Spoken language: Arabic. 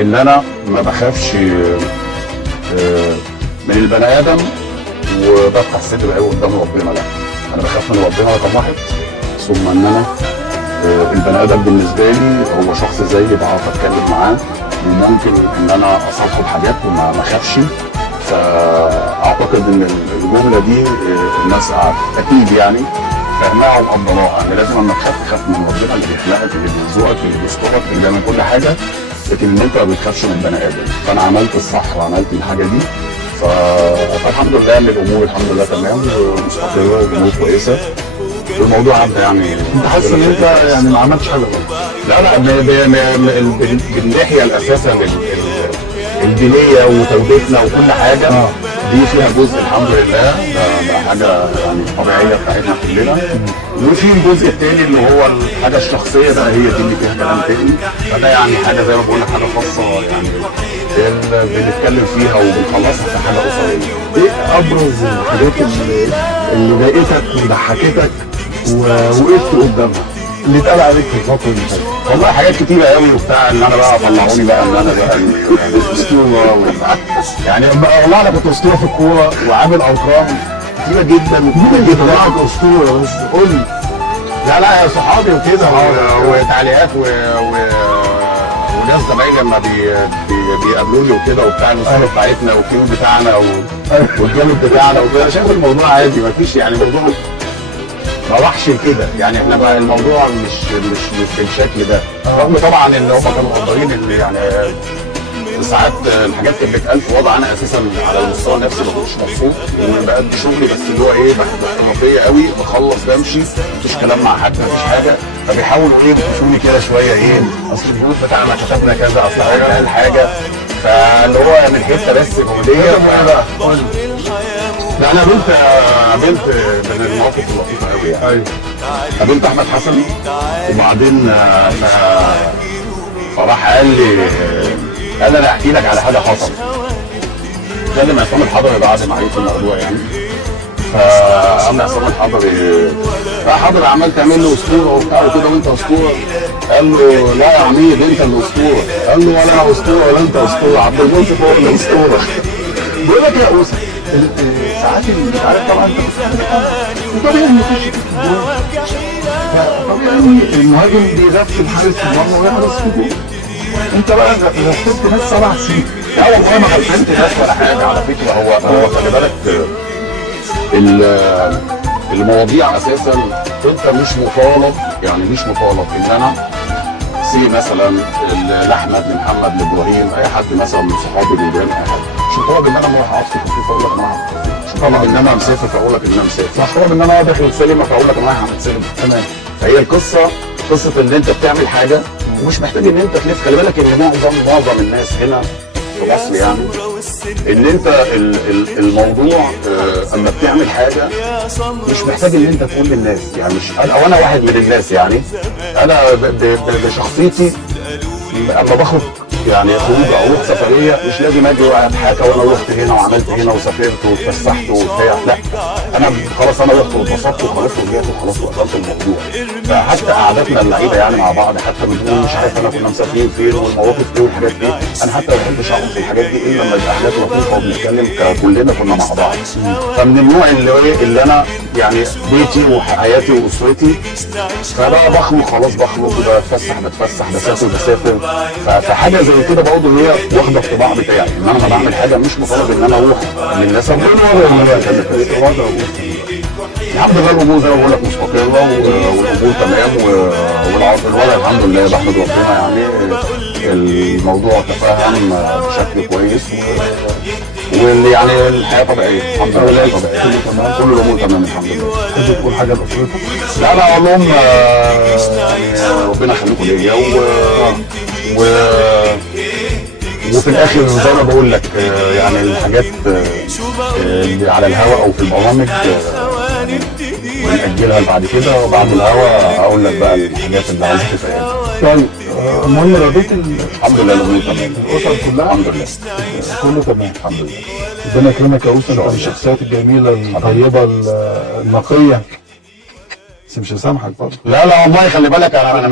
ان انا ما بخافش من البني ادم وبفتح صدري قوي قدام ربنا. لا، انا بخاف من ربنا رقم واحد، ثم ان انا البني ادم بالنسبه لي هو شخص زيي بعرف اتكلم معاه، وممكن ان انا اصالحه بحاجات وما اخافش. فاعتقد ان الجمله دي الناس اكيد يعني فاهماها ومقدراها، ان لازم لما تخاف من ربنا اللي بيخلقك، اللي بيرزقك، اللي بيسترك، اللي بيعمل كل حاجه، لكن ان انت ما بتخافش من بني ادم. فانا عملت الصح وعملت الحاجه دي، فالحمد لله ان الامور الحمد لله تمام ومستقره والامور كويسه. الموضوع عدى يعني. انت حاسس ان انت يعني ما عملتش حاجه غلط؟ لا لا، بالناحيه الاساسا الدينيه وتوبتنا وكل حاجه دي فيها جزء الحمد لله، ده حاجه يعني طبيعيه بتاعتنا كلنا. وفي الجزء الثاني اللي هو الحاجه الشخصيه بقى، هي دي اللي فيها كلام تاني. فده يعني حاجه زي ما بقول لك حاجه خاصه يعني بنتكلم فيها وبنخلصها في حاجه اسريه. ايه ابرز الحاجات اللي ضايقتك وضحكتك ووقفت قدامها اللي اتقال عليك في الفتره اللي فاتت؟ والله حاجات كتيره قوي وبتاع، ان انا بقى طلعوني بقى ان انا بقى الاسطوره يعني والله انا كنت اسطوره في الكوره وعامل ارقام كتيره جدا جدا. طلعت اسطوره، بس قول لي. لا لا يا صحابي وكده وتعليقات وناس زمايلي لما بيقابلوني وكده وبتاع الاسطوره بتاعتنا والكيو بتاعنا والجامد بتاعنا وكده. انا شايف الموضوع عادي، ما فيش يعني الموضوع ما راحش كده يعني. احنا بقى الموضوع مش بالشكل ده، رغم طبعا ان هم كانوا مقدرين اللي يعني ساعات الحاجات كانت بتتقال في وضع انا اساسا على المستوى النفسي ما كنتش مبسوط، وبقت شغلي بس اللي هو ايه باخد احترافيه قوي، بخلص بمشي، مفيش كلام مع حد، مفيش حاجه. فبيحاولوا ايه يقفشوني كده شويه، ايه اصل الجروب بتاعنا كتبنا كذا، اصل حاجه قال حاجه، فاللي هو من حته بس جهوديه. لا انا قابلت من المواقف اللطيفه قوي يعني. ايوه، قابلت احمد حسن، وبعدين فراح قال لي انا احكي لك على حاجه حصلت. كلم عصام الحضري بعد ما عرفت الموضوع يعني. فقام عصام الحضري فحضري عمال تعمل له اسطوره وبتاع وكده، وانت اسطوره. قال له لا يا عميد انت اللي اسطوره. قال له ولا انا اسطوره ولا انت اسطوره، عبد المنصف هو اللي اسطوره. بقول لك يا اوسف، ساعات انت عارف طبعا انت طبيعي انه يخش في الجول، فطبيعي المهاجم بيغفل حارس المرمى ويحرس في الجول. انت بقى غفلت ناس 7 سنين. لا والله ما غفلت ناس ولا حاجه على فكره. هو خلي بالك المواضيع اساسا انت مش مطالب، يعني مش مطالب ان انا مثلا لاحمد لمحمد لابراهيم اي حد مثلا من صحابي لابراهيم اي حد، مش مطالب ان انا اروح اقعد في كافيه فاقول لك انا رايح كافيه، مش مطالب ان انا مسافر فاقول لك ان انا مسافر، مش مطالب ان انا داخل السينما فاقول لك انا رايح اعمل سينما. تمام. فهي القصه قصه ان انت بتعمل حاجه ومش محتاج ان انت تلف. خلي بالك ان معظم الناس هنا في مصر يعني ان انت الموضوع اما بتعمل حاجه مش محتاج ان انت تقول للناس يعني. مش او انا واحد من الناس يعني، انا بشخصيتي اما بخرج يعني خروج او اروح سفريه مش لازم اجي واتحاكى وانا رحت هنا وعملت هنا وسافرت واتفسحت وبتاع. لا، انا خلاص انا رحت واتبسطت وخلاص ورجعت وخلاص وقفلت الموضوع. فحتى قعدتنا اللعيبه يعني مع بعض حتى بنقول مش عارف انا كنا مسافرين فين والمواقف دي والحاجات دي، انا حتى ما بحبش اقعد في الحاجات دي الا لما يبقى حاجات لطيفه وبنتكلم كلنا كنا مع بعض. فمن النوع اللي انا يعني بيتي وحياتي واسرتي، فبقى بخرج خلاص بخرج بتفسح بسافر. فحاجه زي كده برضه هي واخده الطباع بتاعي، ان انا بعمل حاجه مش مطالب ان انا اروح للناس. طب ايه الوضع؟ الحمد لله الامور زي ما بقول لك مستقره والامور تمام والوضع الحمد لله بحمد ربنا يعني. الموضوع تفاهم بشكل كويس واللي يعني الحياه طبيعيه الحمد لله طبيعيه، كله تمام، كل الامور تمام الحمد لله. تحب تقول حاجه لاسرتك؟ لا اقول لهم يعني ربنا يخليكم ليا وفي الاخر زي ما بقول لك يعني الحاجات اللي على الهواء او في البرامج ونأجلها بعد كده، وبعد الهواء هقول لك بقى الحاجات اللي عايز تفهمها. طيب المهم رضيت الحمد لله الامور تمام، الاسر كلها الحمد لله كله تمام الحمد لله. ربنا يكرمك يا اوسف، انت من الشخصيات الجميله الطيبه النقيه، بس مش هسامحك برضه. لا والله خلي بالك انا